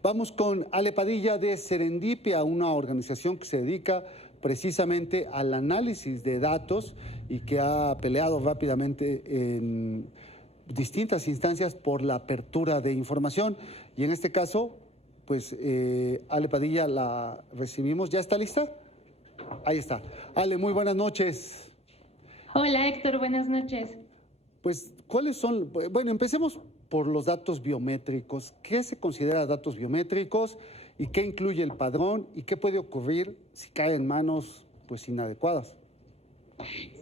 Vamos con Ale Padilla de Serendipia, una organización que se dedica precisamente al análisis de datos y que ha peleado rápidamente en distintas instancias por la apertura de información. Y en este caso, pues Ale Padilla la recibimos. ¿Ya está lista? Ahí está. Ale, muy buenas noches. Hola Héctor, buenas noches. Pues, ¿cuáles son? Bueno, empecemos por los datos biométricos. ¿Qué se considera datos biométricos y qué incluye el padrón y qué puede ocurrir si cae en manos pues inadecuadas?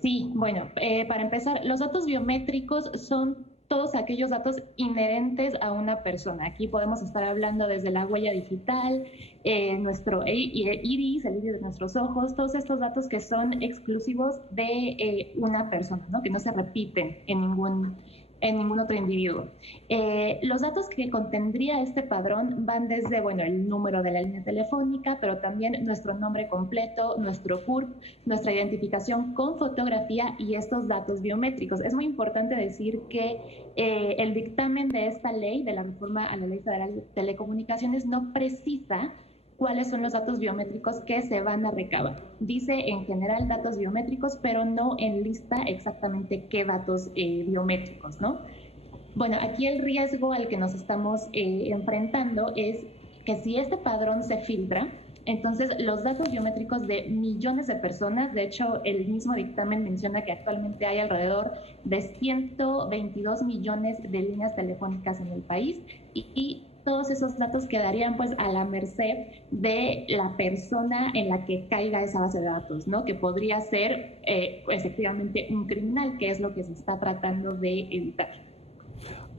Sí, bueno, para empezar, los datos biométricos son todos aquellos datos inherentes a una persona. Aquí podemos estar hablando desde la huella digital, nuestro iris, el iris de nuestros ojos, todos estos datos que son exclusivos de una persona, ¿no? Que no se repiten en ningún otro individuo. Los datos que contendría este padrón van desde, bueno, el número de la línea telefónica, pero también nuestro nombre completo, nuestro CURP, nuestra identificación con fotografía y estos datos biométricos. Es muy importante decir que el dictamen de esta ley, de la reforma a la Ley Federal de Telecomunicaciones, no precisa cuáles son los datos biométricos que se van a recabar. Dice en general datos biométricos, pero no enlista exactamente qué datos biométricos, ¿no? Bueno, aquí el riesgo al que nos estamos enfrentando es que si este padrón se filtra, entonces los datos biométricos de millones de personas, de hecho el mismo dictamen menciona que actualmente hay alrededor de 122 millones de líneas telefónicas en el país y todos esos datos quedarían pues a la merced de la persona en la que caiga esa base de datos, ¿no? Que podría ser efectivamente un criminal, que es lo que se está tratando de evitar.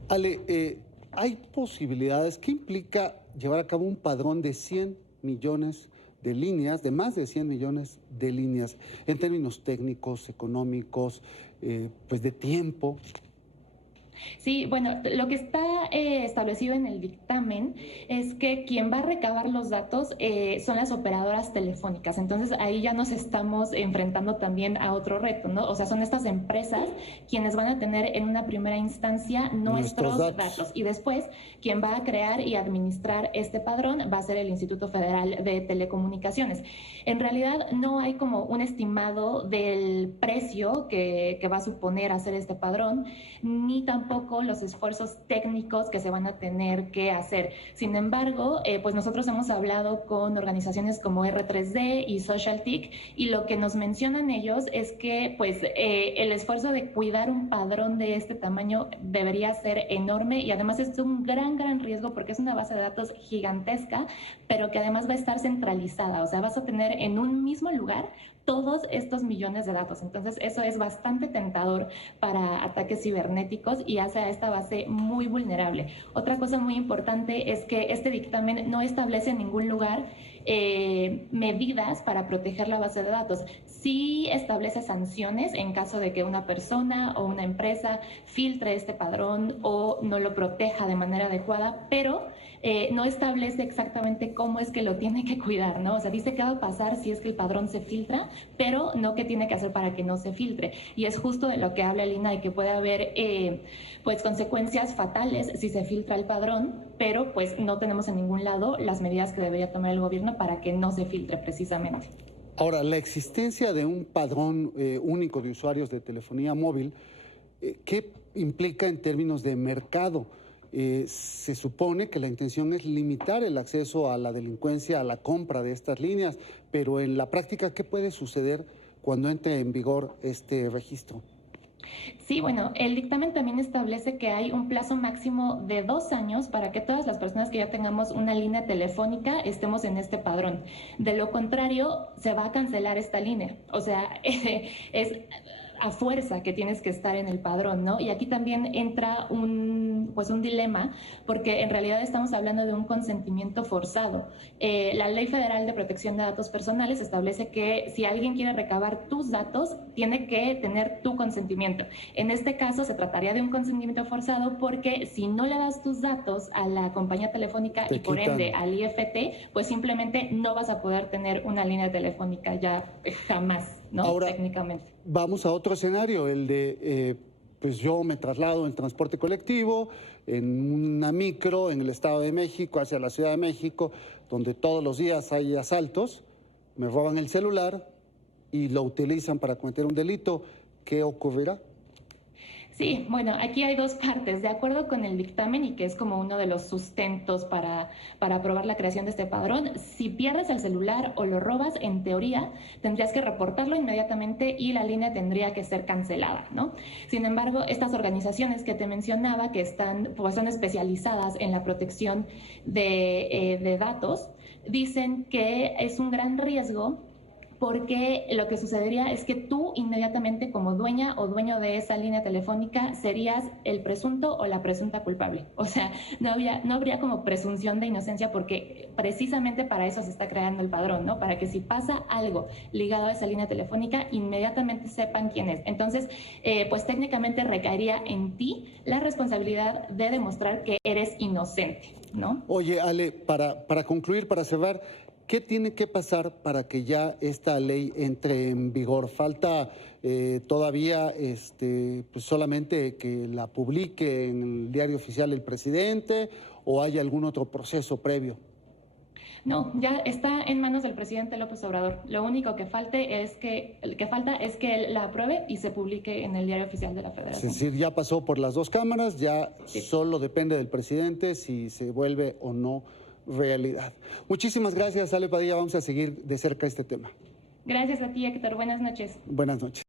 Ale, ¿hay posibilidades? ¿Qué implica llevar a cabo un padrón de 100 millones de líneas, de más de 100 millones de líneas, en términos técnicos, económicos, pues de tiempo? Sí, bueno, lo que está establecido en el dictamen es que quien va a recabar los datos son las operadoras telefónicas. Entonces ahí ya nos estamos enfrentando también a otro reto, ¿no? O sea, son estas empresas quienes van a tener en una primera instancia nuestros datos y después quien va a crear y administrar este padrón va a ser el Instituto Federal de Telecomunicaciones. En realidad no hay como un estimado del precio que va a suponer hacer este padrón, ni tampoco los esfuerzos técnicos que se van a tener que hacer. Sin embargo, pues nosotros hemos hablado con organizaciones como R3D y SocialTIC y lo que nos mencionan ellos es que pues el esfuerzo de cuidar un padrón de este tamaño debería ser enorme y además es un gran riesgo porque es una base de datos gigantesca, pero que además va a estar centralizada, o sea, vas a tener en un mismo lugar todos estos millones de datos. Entonces, eso es bastante tentador para ataques cibernéticos y hace a esta base muy vulnerable. Otra cosa muy importante es que este dictamen no establece en ningún lugar medidas para proteger la base de datos. Sí establece sanciones en caso de que una persona o una empresa filtre este padrón o no lo proteja de manera adecuada, pero no establece exactamente cómo es que lo tiene que cuidar, ¿no? O sea, dice qué va a pasar si es que el padrón se filtra, pero no qué tiene que hacer para que no se filtre. Y es justo de lo que habla el INAI, que puede haber pues consecuencias fatales si se filtra el padrón, pero pues no tenemos en ningún lado las medidas que debería tomar el gobierno para que no se filtre precisamente. Ahora, la existencia de un padrón único de usuarios de telefonía móvil, ¿qué implica en términos de mercado? Se supone que la intención es limitar el acceso a la delincuencia, a la compra de estas líneas, pero en la práctica, ¿qué puede suceder cuando entre en vigor este registro? Sí, bueno, el dictamen también establece que hay un plazo máximo de 2 años para que todas las personas que ya tengamos una línea telefónica estemos en este padrón. De lo contrario, se va a cancelar esta línea. O sea, es a fuerza que tienes que estar en el padrón, ¿no? Y aquí también entra pues un dilema, porque en realidad estamos hablando de un consentimiento forzado. La Ley Federal de Protección de Datos Personales establece que si alguien quiere recabar tus datos, tiene que tener tu consentimiento. En este caso se trataría de un consentimiento forzado porque si no le das tus datos a la compañía telefónica y por ende al IFT, pues simplemente no vas a poder tener una línea telefónica ya jamás, ¿no? Ahora, técnicamente. vamos a otro escenario, el de pues yo me traslado en transporte colectivo, en una micro en el Estado de México, hacia la Ciudad de México, donde todos los días hay asaltos, me roban el celular y lo utilizan para cometer un delito. ¿Qué ocurrirá? Sí, bueno, aquí hay dos partes. De acuerdo con el dictamen, y que es como uno de los sustentos para aprobar la creación de este padrón, si pierdes el celular o lo robas, en teoría, tendrías que reportarlo inmediatamente y la línea tendría que ser cancelada, ¿no? Sin embargo, estas organizaciones que te mencionaba, que están, pues son especializadas en la protección de datos, dicen que es un gran riesgo porque lo que sucedería es que tú inmediatamente como dueña o dueño de esa línea telefónica serías el presunto o la presunta culpable. O sea, no habría como presunción de inocencia porque precisamente para eso se está creando el padrón, ¿no? Para que si pasa algo ligado a esa línea telefónica, inmediatamente sepan quién es. Entonces, pues técnicamente recaería en ti la responsabilidad de demostrar que eres inocente, ¿no? Oye, Ale, para concluir, para cerrar, ¿qué tiene que pasar para que ya esta ley entre en vigor? ¿Falta todavía pues solamente que la publique en el diario oficial el presidente o hay algún otro proceso previo? No, ya está en manos del presidente López Obrador. Lo único que falta es que él la apruebe y se publique en el diario oficial de la Federación. Es decir, ya pasó por las dos cámaras, ya Sí. solo depende del presidente si se vuelve o no realidad. Muchísimas gracias, Ale Padilla. Vamos a seguir de cerca este tema. Gracias a ti, Héctor. Buenas noches. Buenas noches.